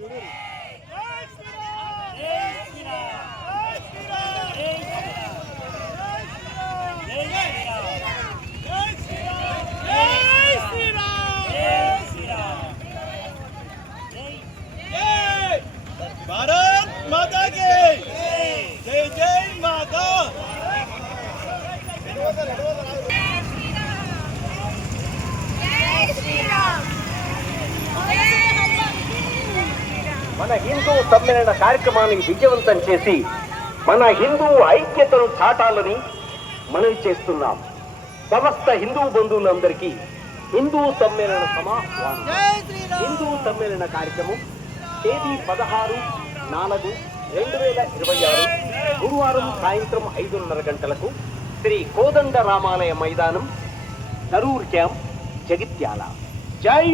भारत माता की जय जय माता। మన హిందూ సమ్మేళన కార్యక్రమాన్ని విజయవంతం చేసి మన హిందూ ఐక్యతను చాటాలని మనవి చేస్తున్నాం. సమస్త హిందూ బంధువులందరికీ హిందూ సమ్మేళన సమాహ్వానం. హిందూ సమ్మేళన కార్యక్రమం తేదీ 16/4/2026 గురువారం సాయంత్రం 5:30 గంటలకు శ్రీ కోదండ రామాలయ మైదానం, నరూర్ క్యాంప్, జగిత్యాల. జై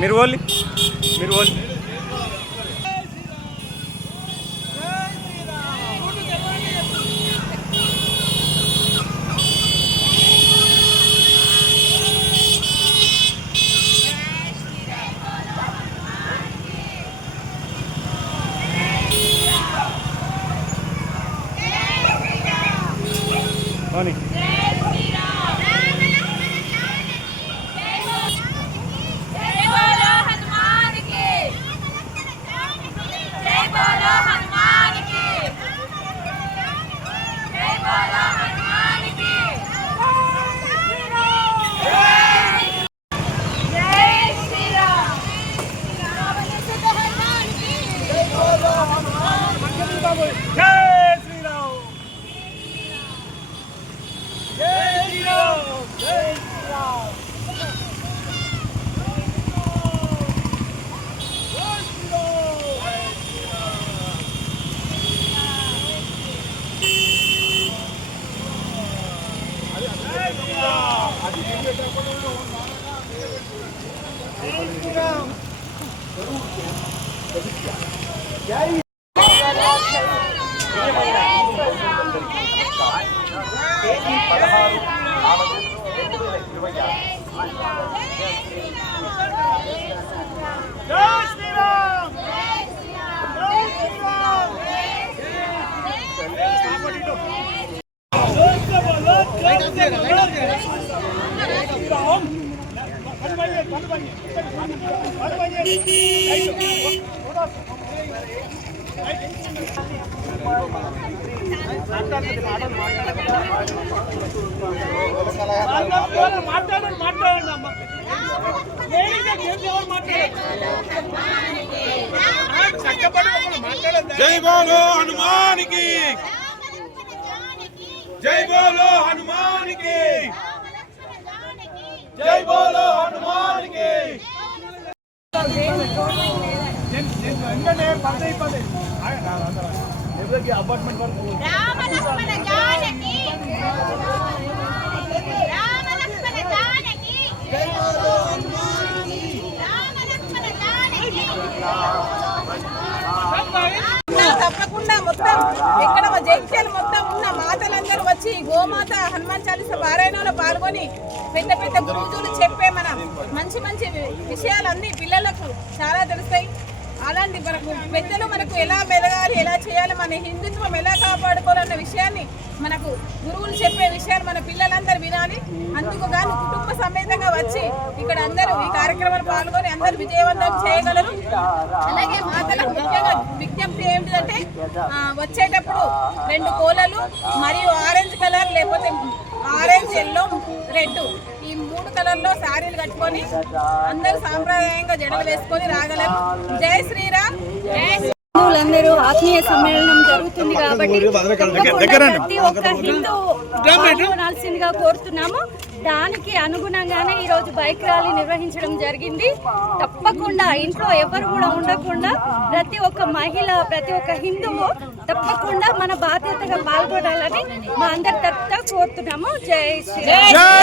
మీరు बोली जय बोलो हनुमान की, जय बोलो हनुमान की, जय बोलो हनुमान की। अपार्टमेंट राम लक्ष्मण जानकी, राम लक्ष्मण जानकी, जय बोलो हनुमान की, राम लक्ष्मण जानकी। తప్పకుండా మొత్తం ఇక్కడ జైత్యాలు మొత్తం ఉన్న మాతలందరూ వచ్చి గోమాత హనుమాన్ చాలీస పారాయణంలో పాల్గొని పెద్ద పెద్ద గురువులు చెప్పే మన మంచి మంచి విషయాలన్నీ పిల్లలకు చాలా తెలుస్తాయి. అలాంటి మనకు పెద్దలు మనకు ఎలా మెలగాలి, ఎలా చేయాలి, మన హిందుత్వం ఎలా కాపాడుకోవాలన్న విషయాన్ని మనకు గురువులు చెప్పే విషయాలు మన పిల్లలందరూ వినాలి. అందుకు గాను కుటుంబ సమేతంగా వచ్చి ఇక్కడ అందరూ ఈ కార్యక్రమాలు పాల్గొని అందరూ విజయవంతం చేయగలరు. అలాగే మాతలకు ముఖ్యంగా విజ్ఞప్తి ఏమిటంటే వచ్చేటప్పుడు 2 కోలలు మరియు ఆరెంజ్ కలర్ లేకపోతే ఆరెంజ్, ఎల్లో, రెడ్ ఈ 3 కలర్లో శారీలు కట్టుకొని అందరూ సాంప్రదాయంగా జడలు వేసుకొని రాగలరు. జై శ్రీరామ్. హిందువులందరూ ఆత్మీయ సమ్మేళనం జరుగుతుంది కాబట్టి ప్రతి ఒక్క హిందూ పాల్గొనాల్సిందిగా కోరుతున్నాము. దానికి అనుగుణంగానే ఈరోజు బైక్ ర్యాలీ నిర్వహించడం జరిగింది. తప్పకుండా ఇంట్లో ఎవరు కూడా ఉండకుండా ప్రతి ఒక్క మహిళ, ప్రతి ఒక్క హిందువు తప్పకుండా మన బాధ్యతగా పాల్గొనాలని మా అందరి తరఫున కోరుతున్నాము. జై శ్రీరామ్.